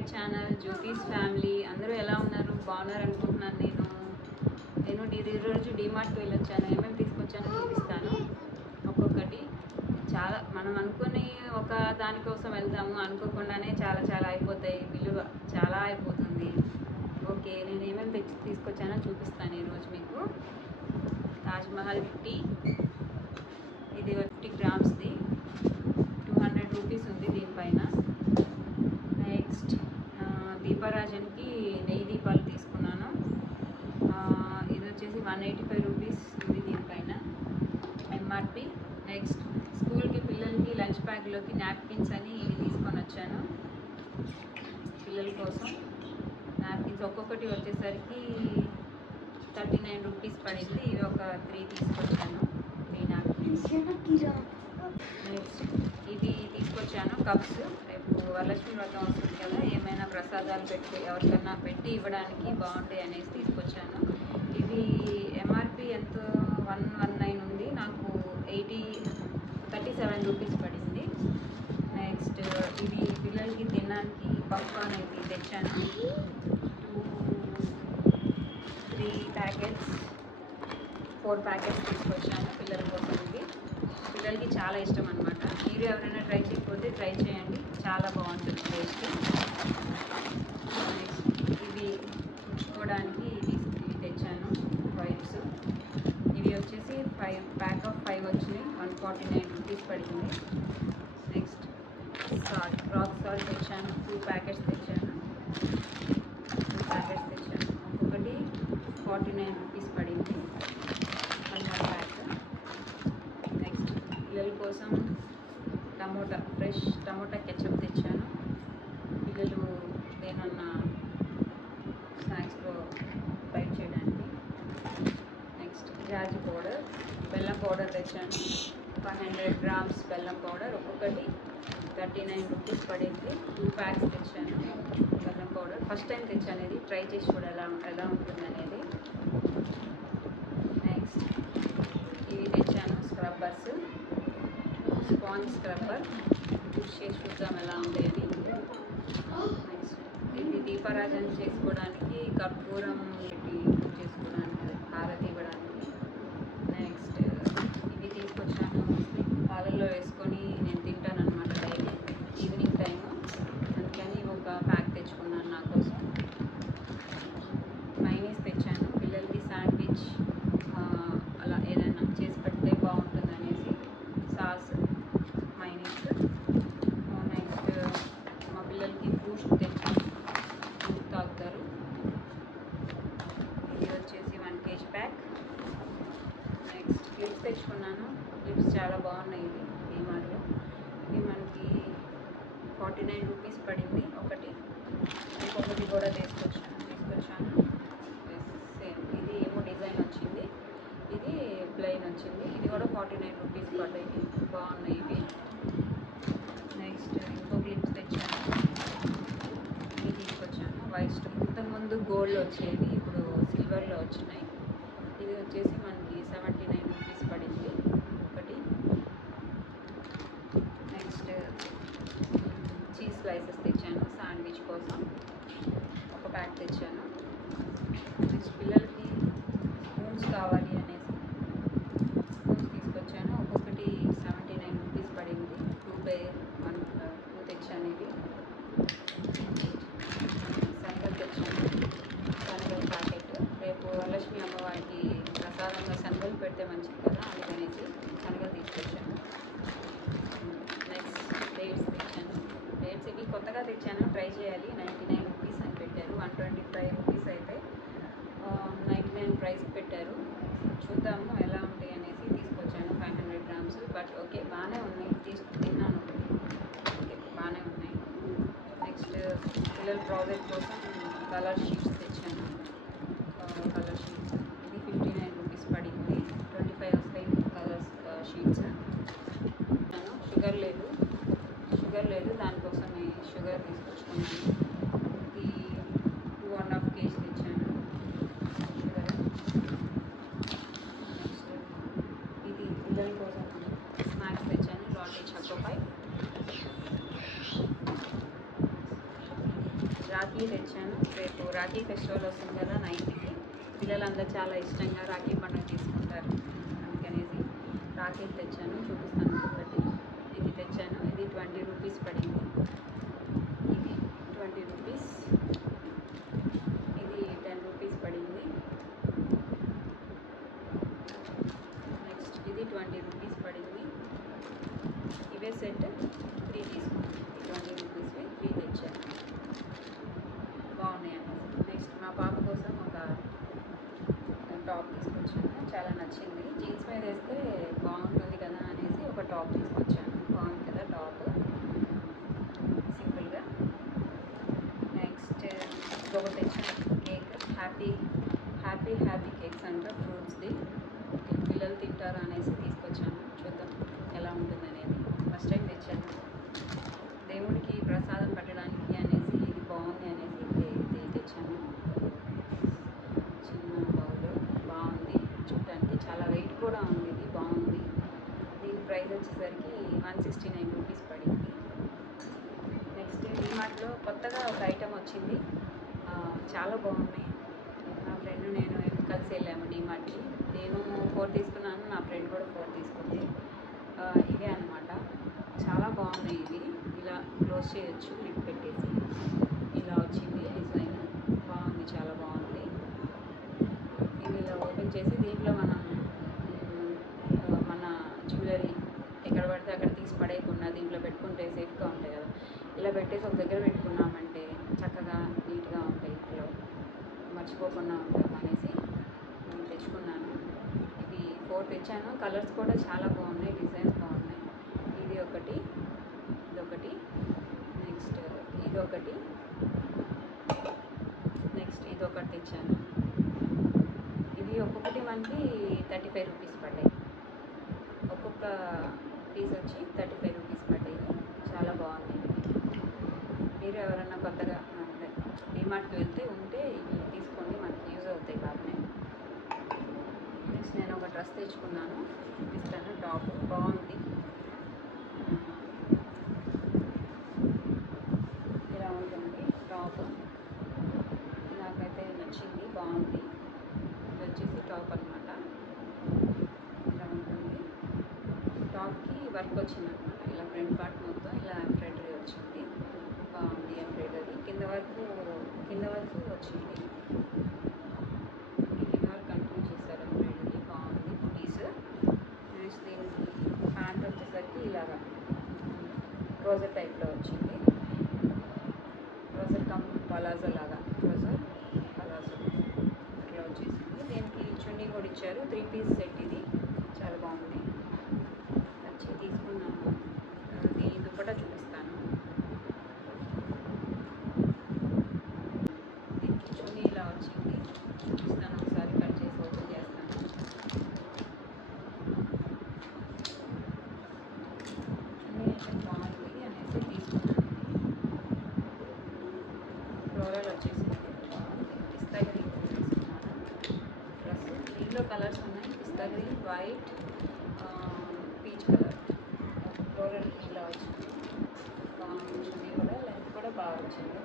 My channel జ్యోతిస్ family. అందరూ ఎలా ఉన్నారు? బాగున్నారు అనుకుంటున్నాను. నేను ఈరోజు డీమార్ట్కి వెళ్ళొచ్చాను. ఏమేమి తీసుకొచ్చానో చూపిస్తాను ఒక్కొక్కటి. చాలా మనం అనుకుని ఒక దానికోసం వెళ్తాము, అనుకోకుండానే చాలా అయిపోతాయి, విలువ చాలా అయిపోతుంది. ఓకే, నేను ఏమేమి తీసుకొచ్చానో చూపిస్తాను ఈరోజు మీకు. తాజ్మహల్ టీ, ఇది 50 గ్రామ్స్ది, 200 రూపీస్ ఉంది దీనిపైన. నెక్స్ట్ దీపారాజన్కి నెయ్యి దీపాలు తీసుకున్నాను. ఇది వచ్చేసి 185 రూపీస్ ఉంది దీనిపైన ఎంఆర్పి. నెక్స్ట్ స్కూల్కి పిల్లలకి లంచ్ బ్యాగ్లోకి నాప్కిన్స్ అని ఇవి తీసుకొని వచ్చాను పిల్లల కోసం. నాప్కిన్స్ ఒక్కొక్కటి వచ్చేసరికి 39 రూపీస్ పడింది. ఇవి ఒక 3 తీసుకొచ్చాను, 3 నాప్కిన్స్. నెక్స్ట్ ఇవి తీసుకొచ్చాను కప్స్. రేపు వరలక్ష్మి వ్రతం వస్తుంది కదా, ఏమైనా ప్రసాదాలు పెట్టి ఎవరికన్నా పెట్టి ఇవ్వడానికి బాగుంటాయి అనేసి తీసుకొచ్చాను. ఇవి ఎంఆర్పి ఎంతో 119 ఉంది, నాకు 37 రూపీస్ పడింది. నెక్స్ట్ ఇవి పిల్లలకి తినడానికి పాప్కార్న్ అయితే తెచ్చాను. 4 ప్యాకెట్స్ తీసుకొచ్చాను పిల్లల కోసం. ఇది పిల్లలకి చాలా ఇష్టం అనమాట. మీరు ఎవరైనా ట్రై చేయకపోతే ట్రై చేయండి, చాలా బాగుంటుంది టేస్ట్. నెక్స్ట్ ఇవి ఉంచుకోవడానికి ఇవి తెచ్చాను వైప్స్. ఇవి వచ్చేసి 5 ప్యాక్ ఆఫ్ 5 వచ్చినాయి, 149 రూపీస్ పడింది. నెక్స్ట్ సాల్ట్, రాక్ సాల్ట్ తెచ్చాను, 2 ప్యాకెట్స్ తెచ్చాను. ఒక్కొక్కటి 49 రూపీస్ పడింది, 1 ప్యాక్. నెక్స్ట్ పిల్లల కోసం ఫ్రెష్ టమోటా కెచప్ తెచ్చాను. పిల్లలు ఏమన్నా స్నాక్స్లో ఫ్రై చేయడానికి. నెక్స్ట్ రాజు పౌడర్, బెల్లం పౌడర్ తెచ్చాను. 500 గ్రామ్స్ బెల్లం పౌడర్, ఒక్కొక్కటి 39 రూపీస్ పడింది. 2 ప్యాక్స్ తెచ్చాను బెల్లం పౌడర్. ఫస్ట్ టైం తెచ్చాను, ఇది ట్రై చేసి కూడా ఎలా ఉంటుంది అనేది. నెక్స్ట్ ఇవి తెచ్చాను స్క్రబ్బర్స్, స్పాంజ్ స్క్రబ్బర్, యూజ్ చేసి చూద్దాం ఎలా ఉంది అని. నెక్స్ట్ ఇది దీపారాజన చేసుకోవడానికి, కర్పూరం చేసుకోవడానికి, హారతి ఇవ్వడానికి. నెక్స్ట్ ఇవి తీసుకొచ్చాను, పాలల్లో వేసుకొని నేను తింటాను అనమాట డైలీ ఈవినింగ్ టైము, అందుకని ఒక ప్యాక్ తెచ్చుకున్నాను నా కోసం. మైనీస్ తెచ్చాను, పిల్లలకి శాండ్విచ్ అలా ఏదైనా చేసి పెడితే బాగుంటుంది అనేసి. Sauce, mayonnaise. నెక్స్ట్ మా పిల్లలకి బూస్ట్ తెచ్చాను, బూస్ట్ తాగుతారు. ఇది వచ్చేసి 1 kg ప్యాక్. నెక్స్ట్ క్లిప్స్ తెచ్చుకున్నాను, క్లిప్స్ చాలా బాగున్నాయి. ఇది డీమార్ట్లో. ఇది మనకి 49 రూపీస్ పడింది ఒకటి. ఇంకొకటి కూడా తీసుకొచ్చాను. సేమ్, ఇది ఏమో డిజైన్ వచ్చింది, ఇది ప్లెయిన్ వచ్చింది. ఇది కూడా 49 రూపీస్ పడ్డాయి, బాగున్నాయి ఇవి. నెక్స్ట్ ఇంకో క్లిప్స్ తెచ్చాను, ఇవి తీసుకొచ్చాను. వైట్ స్టోన్, ఇంతకుముందు గోల్డ్లో వచ్చేవి, ఇప్పుడు సిల్వర్లో వచ్చినాయి. ఇది వచ్చేసి మనకి 79 రూపీస్ పడింది ఒకటి. నెక్స్ట్ చీజ్ స్లైసెస్ తెచ్చాను శాండ్విచ్ కోసం, ఒక ప్యాక్ తెచ్చాను. నెక్స్ట్ పిల్లలకి స్పూన్స్ కావాలి అనేసి స్పూన్స్ తీసుకొచ్చాను, ఒక్కొక్కటి 79 రూపీస్ పడింది. 2 తెచ్చాను. ఇవి శనగలు తెచ్చాను, శనగలు ప్యాకెట్. రేపు వరలక్ష్మి అమ్మవారికి ప్రసాదంగా శనగలు పెడితే మంచిది కదా, అందుకనేసి శనగలు తీసుకొచ్చాను. నెక్స్ట్ డేట్స్ తెచ్చాను. డేట్స్ ఇవి కొత్తగా తెచ్చాను, ట్రై చేయాలి. 99 రూపీస్ అని పెట్టారు, 125 రూపీస్ అయితే 99 ప్రైస్ పెట్టారు. చూద్దాము ఎలా ఉంటాయి అనేసి తీసుకొచ్చాను. 500 గ్రామ్స్. బట్ ఓకే, బాగానే ఉన్నాయి, తిన్నాను ఒకటి, ఓకే బాగానే ఉన్నాయి. నెక్స్ట్ పిల్లల ప్రాజెక్ట్ కోసం కలర్ షీట్స్ తెచ్చాను. కలర్ షీట్స్ ఇది 59 రూపీస్ పడింది, 25 వస్తాయి కలర్స్ షీట్స్. షుగర్ లేదు, దానికోసమే షుగర్ తీసుకొచ్చుకున్నాను. ఇది 2.5 kg తెచ్చాను షుగర్. నెక్స్ట్ ఇది పిల్లల కోసం స్నాక్స్ తెచ్చాను, లాటీ చకోపై. రాఖీ తెచ్చాను. రేపు రాఖీ ఫెస్టివల్ వస్తుంది కదా 9కి. పిల్లలందరూ చాలా ఇష్టంగా రాఖీ పండుగ తీసుకుంటారు. అందుకనేసి రాఖీలు తెచ్చాను, చూపిస్తాను ఒకటి. ఇది తెచ్చాను, ఇది 20 రూపీస్ పడింది. ఇది 20 రూపీస్, ఇది 10 రూపీస్ పడింది. నెక్స్ట్ ఇది 20 రూపీస్ పడింది. ఇవే సెట్ 3 తీసుకున్నాను. 20 రూపీస్వి 3 తెచ్చాను, బాగున్నాయి అనేసి. నెక్స్ట్ మా పాప కోసం ఒక టాప్ తీసుకొచ్చాను, చాలా నచ్చింది. జీన్స్ మీద వేస్తే బాగుంటుంది కదా అనేసి ఒక టాప్ తీసుకొచ్చాను. బాగుంది కదా టాప్, సింపుల్గా. నెక్స్ట్ ఇంకొకటి తెచ్చాను, cake. Happy happy happy cakes అంట, ఫ్రూట్స్ది. పిల్లలు తింటారు అనేసి తీసుకొచ్చాను, చూద్దాం ఎలా ఉంటుంది అనేది. ఫస్ట్ టైం తెచ్చాను, దేవుడికి ప్రసాదం పెట్టడానికి అనేసి. ఇది బాగుంది అనేసి ఇది తెచ్చాను. చిన్న బౌల్, బాగుంది చూడటానికి, చాలా వెయిట్ కూడా ఉంది. ఇది బాగుంది. దీని ప్రైస్ వచ్చేసరికి 169 రూపీస్ పడింది. నెక్స్ట్ డీమార్ట్లో కొత్తగా ఒక ఐటెం వచ్చింది, చాలా బాగున్నాయి. నా ఫ్రెండ్ నేను కలిసి వెళ్ళాము డీమార్ట్కి. నేను 4 తీసుకున్నాను, నా ఫ్రెండ్ కూడా 4 తీసుకుంది. ఇవే అనమాట, చాలా బాగున్నాయి. ఇవి ఇలా క్లోజ్ చేయొచ్చు, లిడ్ పెట్టేసి. ఇలా వచ్చింది డిజైన్, బాగుంది, చాలా బాగుంది. ఇది ఇలా ఓపెన్ చేసి దీంట్లో మనం మన జ్యువెలరీ ఎక్కడ పడితే అక్కడ తీసి పడేయకుండా దీంట్లో పెట్టుకుంటే సేఫ్గా ఉంటాయి కదా. ఇలా పెట్టేసి ఒక దగ్గర పెట్టుకున్నామంటే చక్కగా నీట్గా ఉంటాయి, ఇంట్లో మర్చిపోకుండా ఉంటాం అనేసి నేను తెచ్చుకున్నాను. ఇవి 4 తెచ్చాను. కలర్స్ కూడా చాలా బాగున్నాయి, డిజైన్స్ బాగున్నాయి. ఇది ఒకటి, ఇదొకటి, నెక్స్ట్ ఇదొకటి, నెక్స్ట్ ఇదొకటి తెచ్చాను. ఇవి ఒక్కొక్కటి మనకి 35 రూపీస్ పడ్డాయి. ఒక్కొక్క పీస్ వచ్చి 35 రూపీస్ పడ్డాయి. చాలా బాగుంది. మీరు ఎవరన్నా కొత్తగా డీమార్ట్కి వెళ్తే ఉంటే ఇవి తీసుకోండి, మనకి యూజ్ అవుతాయి బాగానే. నెక్స్ట్ నేను ఒక డ్రెస్ తెచ్చుకున్నాను, చూపిస్తాను. టాప్ బాగుంది, ఇలా ఉంటుంది టాప్. నాకైతే నచ్చింది, బాగుంది. ఇది వచ్చేసి టాప్ అనమాట, ఇలా ఉంటుంది. టాప్కి వర్క్ వచ్చింది అనమాట, ఇలా ఫ్రంట్ పార్ట్ మొత్తం ఇలా ఎంబ్రాయిడరీ వచ్చింది, బాగుంది ఎంబ్రాయిడరీ. కింద వరకు వచ్చింది, కింద వరకు కంటిన్యూ చేశారు ఎంబ్రాయిడరీ, బాగుంది బుటీస్. నెక్స్ట్ దీనికి ప్యాంట్ వచ్చేసరికి ఇలాగా ట్రౌజర్ టైప్లో వచ్చింది, ట్రౌజర్ కమ్ పలాజో లాగా, ట్రౌజర్ పలాజో అట్లా వచ్చేసింది. దీనికి చున్నీ కూడా ఇచ్చారు. 3 పీస్ సెట్ ఇది, చాలా బాగుంది, నచ్చి తీసుకున్నాను. దీని దుపట్టా చూపిస్తాను. దీనికి చున్నీ ఇలా వచ్చింది, చూపిస్తాను. ఒకసారి కట్ చేసి ఓపెన్ చేస్తాను. చున్నీ అయితే బాగుంది అనేసి తీసుకున్నాను. ఫ్లోరల్ వచ్చేసింది, బాగుంది. పిస్తా గ్రీన్ తీసుకున్నాను డ్రెస్. దీంట్లో కలర్స్ ఉన్నాయి, పిస్తా green, white, peach colour. Floral ఇలా వచ్చింది, బాగుంది. చున్నీ కూడా లెంత్ కూడా బాగా వచ్చింది.